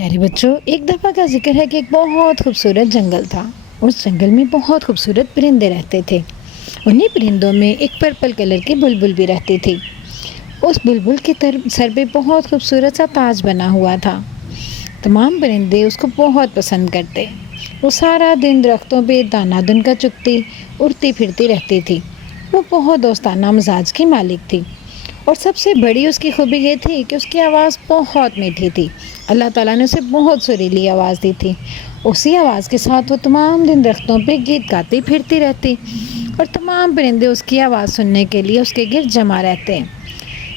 پیارے بچوں، ایک دفعہ کا ذکر ہے کہ ایک بہت خوبصورت جنگل تھا۔ اس جنگل میں بہت خوبصورت پرندے رہتے تھے۔ انہی پرندوں میں ایک پرپل کلر کی بلبل بھی رہتی تھی۔ اس بلبل کے سر پہ بہت خوبصورت سا تاج بنا ہوا تھا۔ تمام پرندے اس کو بہت پسند کرتے۔ وہ سارا دن درختوں پہ دانہ دن کا چگتی، اڑتی پھرتی رہتی تھی۔ وہ بہت دوستانہ مزاج کی مالک تھی، اور سب سے بڑی اس کی خوبی یہ تھی کہ اس کی آواز بہت میٹھی تھی۔ اللہ تعالیٰ نے اسے بہت سریلی آواز دی تھی۔ اسی آواز کے ساتھ وہ تمام دن درختوں پہ گیت گاتی پھرتی رہتی، اور تمام پرندے اس کی آواز سننے کے لیے اس کے گرد جمع رہتے۔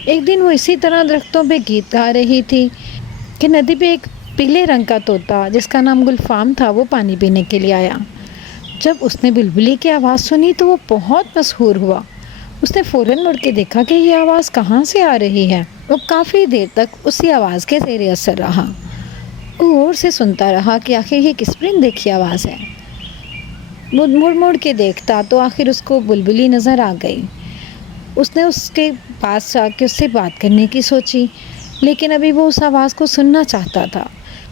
ایک دن وہ اسی طرح درختوں پہ گیت گا رہی تھی کہ ندی پہ ایک پیلے رنگ کا طوطا جس کا نام گلفام تھا، وہ پانی پینے کے لیے آیا۔ جب اس نے بلبلی کی آواز سنی تو وہ بہت مسحور ہوا۔ اس نے فوراً مڑ کے دیکھا کہ یہ آواز کہاں سے آ رہی ہے۔ وہ کافی دیر تک اسی آواز کے زیر اثر رہا، غور سے سنتا رہا کہ آخر یہ کس پرندے کی آواز ہے۔ وہ مڑ مڑ کے دیکھتا تو آخر اس کو بلبلی نظر آ گئی۔ اس نے اس کے پاس جا کے اس سے بات کرنے کی سوچی، لیکن ابھی وہ اس آواز کو سننا چاہتا تھا۔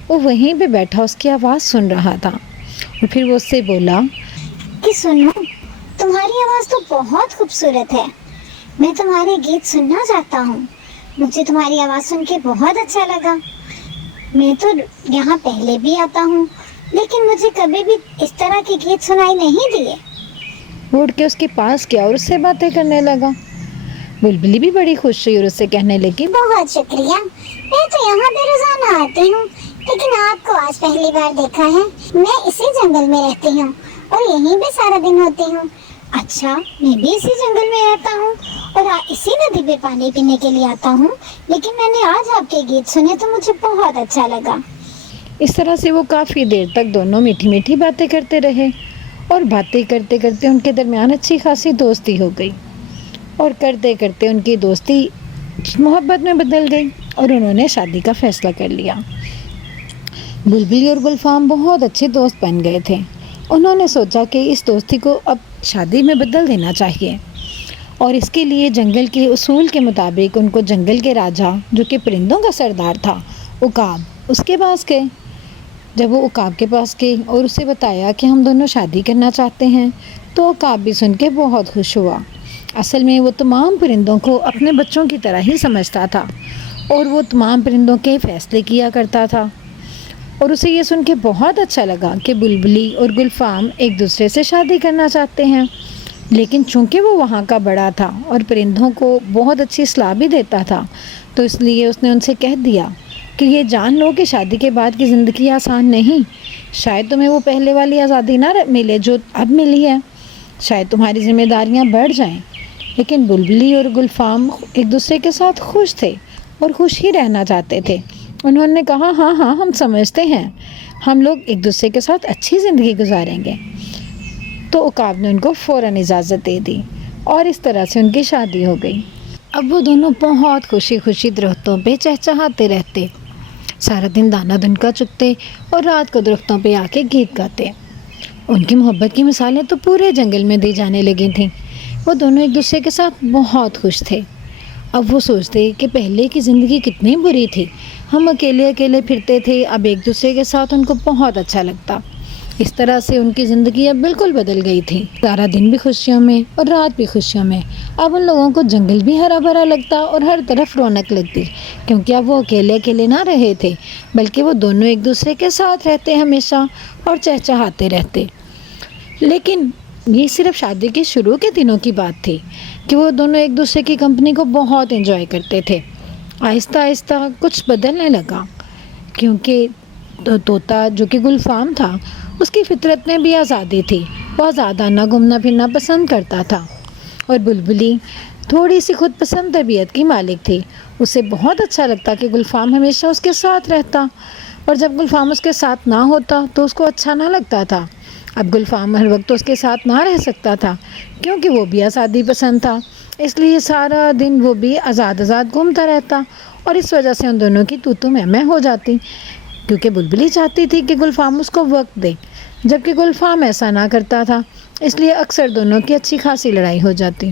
وہ وہیں پہ بیٹھا اس کی آواز سن رہا تھا، اور پھر وہ اس سے بولا کہ سنو، تمہاری آواز تو بہت خوبصورت ہے، میں تمہارے گیت سننا چاہتا ہوں۔ مجھے تمہاری آواز سن کے بہت اچھا لگا۔ میں تو یہاں پہلے بھی آتا ہوں، لیکن مجھے کبھی بھی اس طرح کے گیت سنائی نہیں دیے۔ وہ اٹھ کے اس کے پاس گیا اور اس سے باتیں کرنے لگا۔ بلبلی بھی بڑی خوش ہوئی اور اس سے کہنے لگی، بہت شکریہ، میں تو یہاں پہ روزانہ آتی ہوں، لیکن آپ کو آج پہلی بار دیکھا ہے۔ میں اسی جنگل میں رہتی ہوں اور یہیں پہ سارا دن ہوتی ہوں۔ اچھا، میں بھی اسی جنگل میں رہتا ہوں اور اسی ندی پہ پانی پینے کے لیے آتا ہوں، لیکن میں نے آج آپ کے گیت سنے تو مجھے بہت اچھا لگا۔ اس طرح سے وہ کافی دیر تک دونوں میٹھی میٹھی باتیں کرتے رہے، اور باتیں کرتے کرتے ان کے درمیان اچھی خاصی دوستی ہو گئی، اور کرتے کرتے ان کی دوستی محبت میں بدل گئی، اور انہوں نے شادی کا فیصلہ کر لیا۔ بلبلی اور گلفام بہت اچھے دوست بن گئے تھے۔ انہوں نے سوچا کہ اس دوستی کو اب شادی میں بدل دینا چاہیے، اور اس کے لیے جنگل کے اصول کے مطابق ان کو جنگل کے راجا، جو کہ پرندوں کا سردار تھا، عقاب، اس کے پاس گئے۔ جب وہ عقاب کے پاس گئے اور اسے بتایا کہ ہم دونوں شادی کرنا چاہتے ہیں، تو عقاب بھی سن کے بہت خوش ہوا۔ اصل میں وہ تمام پرندوں کو اپنے بچوں کی طرح ہی سمجھتا تھا، اور وہ تمام پرندوں کے فیصلے کیا کرتا تھا، اور اسے یہ سن کے بہت اچھا لگا کہ بلبلی اور گلفام ایک دوسرے سے شادی کرنا چاہتے ہیں۔ لیکن چونکہ وہ وہاں کا بڑا تھا اور پرندوں کو بہت اچھی صلاح بھی دیتا تھا، تو اس لیے اس نے ان سے کہہ دیا کہ یہ جان لو کہ شادی کے بعد کی زندگی آسان نہیں۔ شاید تمہیں وہ پہلے والی آزادی نہ ملے جو اب ملی ہے، شاید تمہاری ذمہ داریاں بڑھ جائیں۔ لیکن بلبلی اور گلفام ایک دوسرے کے ساتھ خوش تھے اور خوش ہی رہنا چاہتے تھے۔ انہوں نے کہا، ہاں ہاں، ہم سمجھتے ہیں، ہم لوگ ایک دوسرے کے ساتھ اچھی زندگی گزاریں گے۔ تو عقاب نے ان کو فوراً اجازت دے دی، اور اس طرح سے ان کی شادی ہو گئی۔ اب وہ دونوں بہت خوشی خوشی درختوں پہ چہچہاتے رہتے، سارا دن دانہ دن کا چگتے، اور رات کو درختوں پہ آ کے گیت گاتے۔ ان کی محبت کی مثالیں تو پورے جنگل میں دی جانے لگی تھیں۔ وہ دونوں ایک دوسرے کے ساتھ بہت خوش تھے۔ اب وہ سوچتے کہ پہلے کی زندگی کتنی بری تھی، ہم اکیلے اکیلے پھرتے تھے، اب ایک دوسرے کے ساتھ ان کو بہت اچھا لگتا۔ اس طرح سے ان کی زندگی اب بالکل بدل گئی تھی، سارا دن بھی خوشیوں میں اور رات بھی خوشیوں میں۔ اب ان لوگوں کو جنگل بھی ہرا بھرا لگتا اور ہر طرف رونق لگتی، کیونکہ اب وہ اکیلے اکیلے نہ رہے تھے، بلکہ وہ دونوں ایک دوسرے کے ساتھ رہتے ہمیشہ اور چہچہاتے رہتے۔ لیکن یہ صرف شادی کے شروع کے دنوں کی بات تھی کہ وہ دونوں ایک دوسرے کی کمپنی کو بہت انجوائے کرتے تھے۔ آہستہ آہستہ کچھ بدلنے لگا، کیونکہ طوطا جو کہ گلفام تھا، اس کی فطرت میں بھی آزادی تھی، وہ آزادانہ گھومنا پھرنا پسند کرتا تھا، اور بلبلی تھوڑی سی خود پسند طبیعت کی مالک تھی۔ اسے بہت اچھا لگتا کہ گلفام ہمیشہ اس کے ساتھ رہتا، اور جب گلفام اس کے ساتھ نہ ہوتا تو اس کو اچھا نہ لگتا تھا۔ اب گلفام ہر وقت اس کے ساتھ نہ رہ سکتا تھا، کیونکہ وہ بھی آزادی پسند تھا، اس لیے سارا دن وہ بھی آزاد گھومتا رہتا، اور اس وجہ سے ان دونوں کی تو میں ہو جاتی، کیونکہ بلبلی چاہتی تھی کہ گلفام اس کو وقت دے، جبکہ گلفام ایسا نہ کرتا تھا، اس لیے اکثر دونوں کی اچھی خاصی لڑائی ہو جاتی۔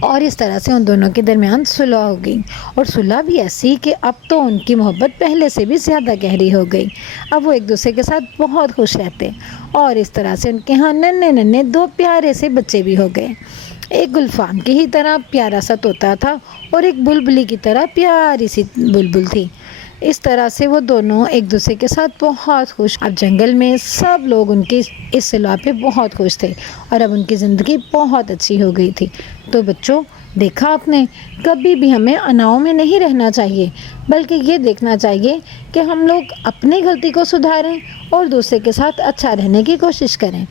اور اس طرح سے ان دونوں کے درمیان صلح ہو گئی، اور صلح بھی ایسی کہ اب تو ان کی محبت پہلے سے بھی زیادہ گہری ہو گئی۔ اب وہ ایک دوسرے کے ساتھ بہت خوش رہتے، اور اس طرح سے ان کے ہاں ننھے ننھے دو پیارے سے بچے بھی ہو گئے۔ ایک گلفام کی ہی طرح پیارا سا طوطا تھا، اور ایک بلبلی کی طرح پیاری سی بلبل تھی۔ اس طرح سے وہ دونوں ایک دوسرے کے ساتھ بہت خوش۔ اب جنگل میں سب لوگ ان کی اس صلح پہ بہت خوش تھے، اور اب ان کی زندگی بہت اچھی ہو گئی تھی۔ تو بچوں، دیکھا آپ نے، کبھی بھی ہمیں اناؤ میں نہیں رہنا چاہیے، بلکہ یہ دیکھنا چاہیے کہ ہم لوگ اپنی غلطی کو سدھاریں اور دوسرے کے ساتھ اچھا رہنے کی کوشش کریں۔